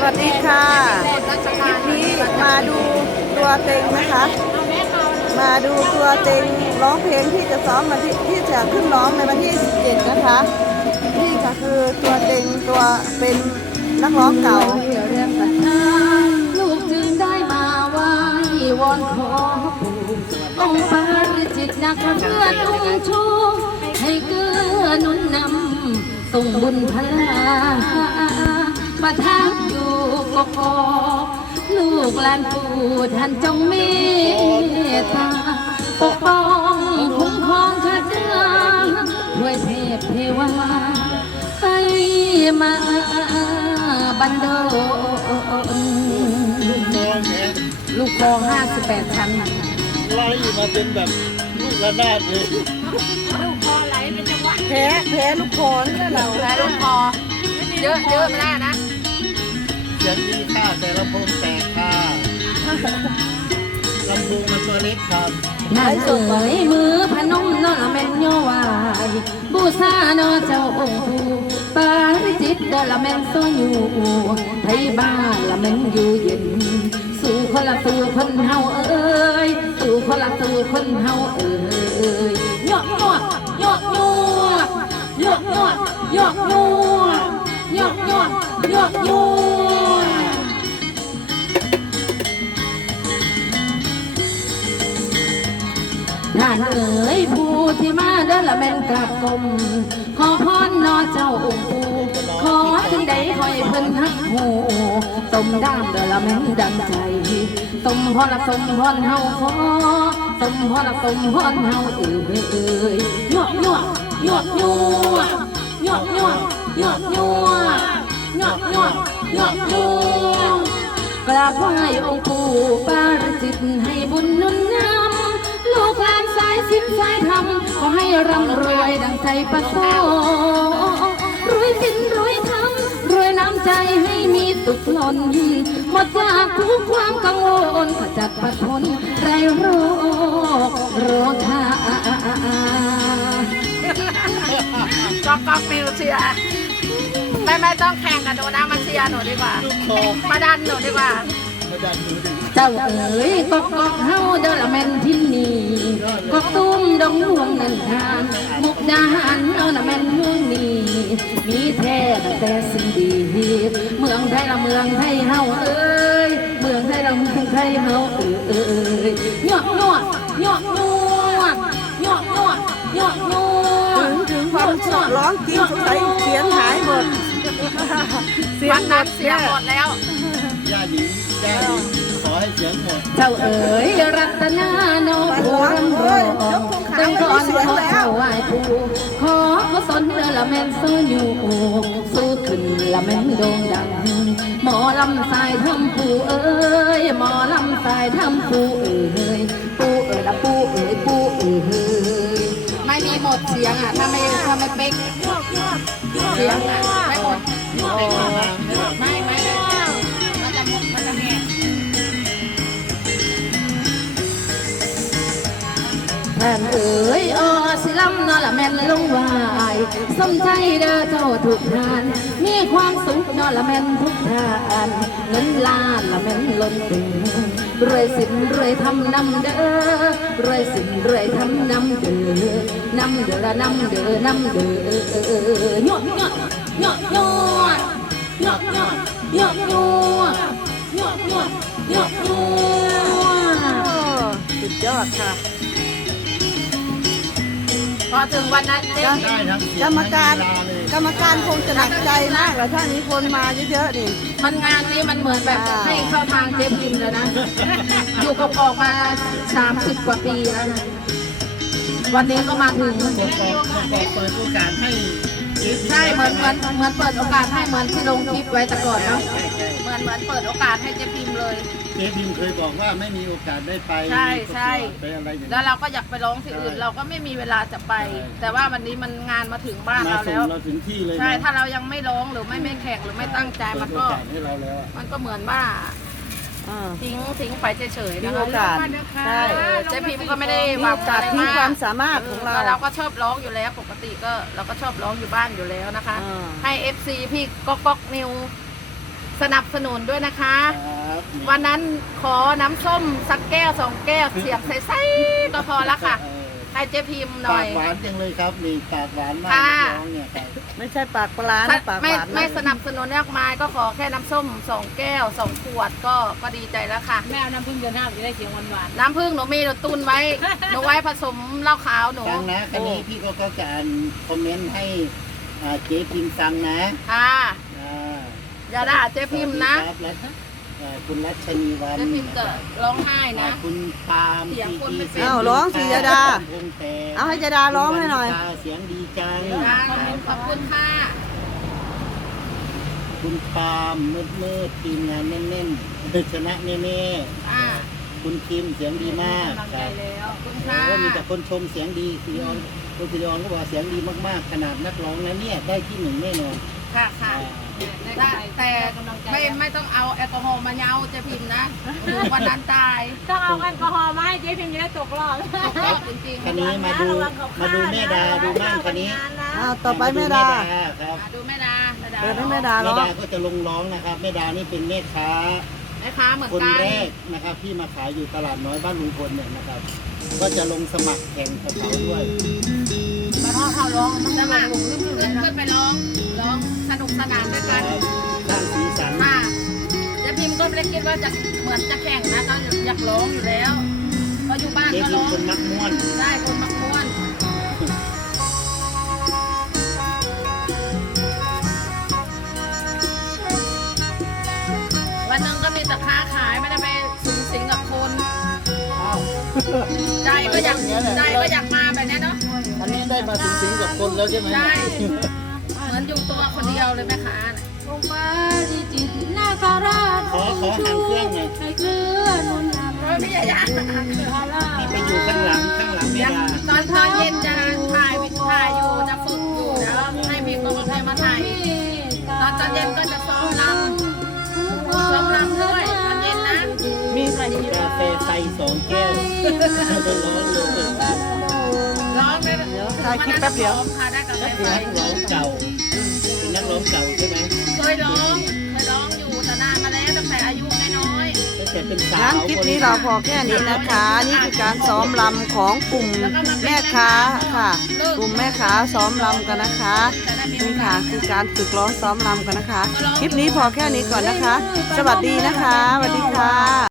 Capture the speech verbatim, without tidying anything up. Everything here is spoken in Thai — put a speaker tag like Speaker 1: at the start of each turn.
Speaker 1: วัสดีค่ะคลิปนี้มาดูตัวเต็งนะคะมาดูตัวเต็งร้องเพลงที่จะซ้อมมาที่ที่จะขึ้นร้องในวันที่สิบเจ็ดนะคะนี่ก็คือตัวเต็งตัวเป็นนักร้องเก่า
Speaker 2: เรื่องศรัทธาลูกจึงได้มาไหว้วอนขอปู่องค์ฟ้าหรือจิตนักเพื่อตุ้งชูให้เกื้อหนุนนำส่งบุญพลาประทับอยู่กกอกลูกหลานปู่ท่านจงเมตตาปกป้องคุ้มครองชาติด้วยเทพเทวาให้มาบันดาลลูกคอห้าสิบแปดชั้น
Speaker 3: ไล่มาเป็นแบบลูกระนาดเลย
Speaker 4: ลูกคอไหลเป็นจังหวะ
Speaker 1: แพ้แพ้ลูกคอนแล้วเรา
Speaker 4: แพ้ลูกคอเยอะเยอะไม่ได้นะ
Speaker 3: เสียงดีค่ะแต่ลำโพงแตกค่ะลำโพงมันตัวเล็กครับ
Speaker 2: นั่นเอ๋ยมือพนมนอละแม่นโยวายบูชานอเจ้าองค์ผู้ปาริจิตเดละแม่นโซอยู่ไทยบ้านละแม่นอยู่เย็นสู่คนละสู่คนเฮาเอ้ยสู่คนละสู่คนเฮาเอ้ยยอกยอกยอกยอกยอกยอกยอกยอกยอกยอกยอกยอกท่านเอ๋ยผู้ที่มาเดินละแม่นกราบกรมขอพรนอเจ้าองค์ปู่ขอถึงใดคอยเพิ่นฮักหูสมด้ามเดินละแม่นดังใจสมพรละสมพรเฮาขอสมพรละสมพรเฮาเอ๋ยเอ๋ยยอกยอกยอกยอกยอกยอกยอกยอกยอกยอกยอกยอกกราบไหว้องค์ปู่ปาริจิตให้บุญนุนนำลูกหลานสายสินสายธรรมขอให้ร่ำรวยดังใจประสงค์รวยสินรวยธรรมรวยน้ำใจให้มีสุขล้นหมดจากทุกความกังวลขจัดปัดทนไรโรคโรคา
Speaker 4: ก็ก็ฟิวเชียร์ไม่ไม่ต้องแข่งกันหนูนะมาเชียร์หนูดีกว่ามาดันหนูดีกว่า
Speaker 2: เจ้าเอ๋ยกอกกอกเฮาเดละแม่นที่นี่กอกตุ้มดงหลวงนันทานมุกดาหารเฮาละแม่นเมืองนี้มีแท้แต่สิ่งดีเมืองไทยละเมืองไทยเฮาเอ้ยเมืองไทยละเมืองไทยเฮาเอ้ยยอกยอกยอกยอกยอกยอกยอกยอก
Speaker 1: ถึงถึงความสดร้องจริงสงสัยเสียงหายหมด
Speaker 4: เสียงหมดเสียงหมดแล้ว
Speaker 3: ย่าหญิงย่าหญิงขอให้เสียงหมด
Speaker 2: เจ้าเอ๋ยรัตนาโนภูรำรองตั้งก่อนขอเจ้าไหว้ผู้ขอขอสนเดละแม่นสู้อยู่สู้ขึ้นละแม่นโด่งดังหมอลำสายทำผู้เอ๋ยหมอลำสายทำผู้เอ๋ยผู้เอ๋ยละผู้เอ๋ยผู้เอ๋ยไม่มีหมดเสียงอ่ะถ้าไม่ถ้าไม่เป๊กเสียงอ่ะไม่หมดไม่ไม่มันจะหมดมันจะแห้งแม่เอ๋ยอสิลำนอละแม่นลงวายสมใจเด้อเจ้าทุกทานมีความสุขนอละแม่นทุกทานเงินล้านละแม่นล้นตึงรวยสินรวยทำนำเด้อรวยสินรวยทำนำเด้อนำเด้อละนำเด้อนำเด้อยอดยอดยอดยอดยอดยอดยอดยอดยอดยอดยอดยอ
Speaker 1: ดสุดยอดค่ะ
Speaker 4: พอถึงวันนั้นเจ๊
Speaker 1: กรรมการกรรมการคงจะหนักใจมากแล้วถ้ามีคนมาเยอะๆนี่
Speaker 4: มันงานนี้มันเหมือนแบบให้เข้าทางเจ๊พิมพ์เลยนะอยู่กับออกมาสามสิบกว่าปีแล้วนะวันนี้ก็มาถึง
Speaker 3: เปิดโอกาสให้
Speaker 4: ใช่เหมือนเหมือนเหมือนเปิดโอกาสให้เหมือนที่ลงคลิปไว้แต่ก่อนเนาะเหมือนเหมือนเปิดโอกาสให้เจ๊พิมพ์เลย
Speaker 3: เจ๊พิมพ์เคยบอกว่าไม่มีโอกาสได้ไป
Speaker 4: ใช่ใช่
Speaker 3: ไปอะไรอย่างนี้
Speaker 4: แล้วเราก็อยากไปร้องที่อื่นเราก็ไม่มีเวลาจะไปแต่ว่าวันนี้มันงานมาถึงบ้านเราแล้ว
Speaker 3: เราถึงที่เลย
Speaker 4: ใช่ถ้าเรายังไม่ร้องหรือไม่ไม่แข่งหรือไม่ตั้งใจมันก็มันก็เหมือนว่าทิ้งทิ้งไปเฉยๆ
Speaker 1: นะ
Speaker 4: คะโอกาสใช่เจ๊พิมพ์ก็ไม่ได้วาง
Speaker 1: การทิ้งความสามารถของเรา
Speaker 4: เราก็ชอบร้องอยู่แล้วปกติก็เราก็ชอบร้องอยู่บ้านอยู่แล้วนะคะให้ เอฟ ซี พี่ก๊อกก๊อกนิวสนับสนุนด้วยนะคะ
Speaker 3: ครับ
Speaker 4: วันนั้นขอน้ำส้มสักแก้วสองแก้วเสียบใส่ๆก็พอละค่ะ
Speaker 3: เออ
Speaker 4: ให้เจ๊พิมพ์หน่
Speaker 3: ปา
Speaker 4: อก ย
Speaker 3: หวานจังเลยครับนี่ปากหวานมาก
Speaker 4: ค่ะ
Speaker 3: น้องเนี่ยครับ
Speaker 1: ไม่ใช่ปากปลาร้านะปากห
Speaker 4: ไม่
Speaker 1: วาน
Speaker 4: ไม่
Speaker 1: นะ
Speaker 4: สนับสนุนมากมายก็ขอแค่น้ำส้มสองแก้วสองขวดก็ก็ดีใจแล้วค่ะ
Speaker 2: แม่เอาน้ำพึ่งเดือนห้าจะได้เสียงหวาน
Speaker 4: น้ำผึ้งหนูมีหนูตุนไว้ หนูไว้ผสมเหล้าขาวหนู
Speaker 3: ฟังนะคันนี้พี่ก็ก็จะอ่านคอมเมนต์ให้อ่าเจ๊พิมพ์ฟังนะ
Speaker 4: ค่ะ
Speaker 3: อ่า
Speaker 4: อย่าด่าเจ๊พิมพ์นะ
Speaker 3: สวัสดีครับและเอ่อคุณรัชนีวัน
Speaker 4: เจ๊พิมพ์เกิดร้องไห้นะ
Speaker 3: คุณปาล์ม
Speaker 4: เสียงคนไม่เป็น
Speaker 1: อ้าวร้องสิยาดา
Speaker 3: วงแตก
Speaker 1: เอาให้ยาดาร้องให้หน่อย
Speaker 3: คุณวรรณภาเสียงดีจัง
Speaker 4: ค่ะขอบคุณค่ะ
Speaker 3: คุณปาล์มมืดมืดๆทีมงานแน่นๆชนะแน่
Speaker 4: อ่า
Speaker 3: ๆคุณคิมเสียงดีมาก
Speaker 2: กำลัง
Speaker 3: ค
Speaker 2: ใจ
Speaker 3: รับ
Speaker 2: แล้ว
Speaker 4: ขอบคุณ
Speaker 3: โอ้
Speaker 4: ค่ะ
Speaker 3: มีแต่คนชมเสียงดีซิริออนคุณซิริออนก็บอกว่าเสียงดีมากๆ ขนาดนักร้องนะเนี่ยได้ที่หนึ่งแน่นอน
Speaker 4: ค่ะค่ะแต่แต่ไม่ไม่ต้องเอาแอลกอฮอล์มาเย้าเจ๊พิมพ์นะวันนั้นตาย
Speaker 2: ต้องเอาแอลกอฮอล์มาให้เจ๊พิมพ์จะได้ตกรอบ
Speaker 4: จริง
Speaker 3: คันนี้มาดูมาดูแม่ดาดูบ้างคันนี้
Speaker 1: อ้าวต่อไปแม่ดา
Speaker 3: ครับ
Speaker 4: ๆดูแม่ดาแม่ดา
Speaker 1: เปิดให้แม่ดา
Speaker 3: แม่
Speaker 1: ร้อง
Speaker 3: ดาก็จะลงร้องนะครับแม่ดานี่เป็นแม่ค้า
Speaker 4: แม่ค้าเหมือน
Speaker 3: คน
Speaker 4: กัน
Speaker 3: แรกนะครับที่มาขายอยู่ตลาดน้อยบ้านลุงพลเนี่ยนะครับ ก็จะลงสมัครแข่งกับเขาด้วย
Speaker 2: มาทอดข้าวร้องมัน
Speaker 4: ส
Speaker 2: จะ
Speaker 4: มั
Speaker 2: มา
Speaker 4: คร
Speaker 2: หลุมลึก
Speaker 4: ขึ้นขึ้นไปร้องร้องสนุกสนานด้วยกัน
Speaker 3: สร้างสีสัน
Speaker 4: ค่ะเจ๊พิมพ์ก็ไม่ได้คิดว่าจะเหมือนจะแข่งนะก็อยากร้องอยู่แล้วก็อยู่บ้าน
Speaker 3: เจ๊
Speaker 4: ก็
Speaker 3: พิม
Speaker 4: ร้อ
Speaker 3: พ์
Speaker 4: ง
Speaker 3: คนมักม่วน
Speaker 4: ได้คนมักม้วน วันหนึงก็มีแต่ค้าขายไม่ได้ไปสูงสิงกับคน
Speaker 3: อ้าว
Speaker 4: ใจก็อยากใจก็อยากมาแบบนี้เนาะ
Speaker 3: อันนี้ได้มาถึงสิงกับคนแล้วใช่ไหม
Speaker 4: ใช่เหมือนอยู่ตัวคนเดียวเลยแม่ค้าน่ะ
Speaker 2: องค์พระดิจิตนาคาราช
Speaker 3: ขอขอห่างเครื่องหน่อย
Speaker 2: ให้เกลือนุนนำ
Speaker 4: เพราะพี่ใหญ่ยา
Speaker 2: พารา
Speaker 3: นี่ไปอยู่ข้างหลังข้างหลังแม่ดา
Speaker 4: ตอนตอนเย็นจะถ่ายวิถ่ายอยู่จะฝึกอยู่แล้วให้พี่กรมการมาถ่ายตอนตอนเย็นก็จะซ้อมรำซ้อมรำด้วยตอนเย็นนะ
Speaker 1: มีใคร
Speaker 3: กาแฟไทยสองแก้วร้อนเลย
Speaker 4: ร้องไป
Speaker 1: เดี๋ยวถ่ายคลิปแป๊บเดียว
Speaker 4: ซ้อมค่ะได้กับแม่ไฟ
Speaker 3: นักร้องเก่า เป็นนักร้องเก่าใช่ไหม
Speaker 4: เคยร้องเคยร้องอยู่แต่นานมาแล้วตั้งแต่อายุน้อย
Speaker 3: ตั้งแต่เป็นสา
Speaker 1: งั้น
Speaker 3: ว
Speaker 1: คลิปนี้เราพอแค่นี้นะคะ นี่คือการซ้อมลำของกลุ่มแม่ค้าค่ะ กลุ่มแม่ค้าซ้อมลำกันนะคะ
Speaker 4: ๆแต่ได้มี
Speaker 1: นี่
Speaker 4: โอกา
Speaker 1: ค่ะ
Speaker 4: ส
Speaker 1: คือการฝึกร้องซ้อมลำกันนะคะ คลิปนี้พอแค่นี้ก่อนนะคะ สวัสดีนะคะ สวัสดีค่ะ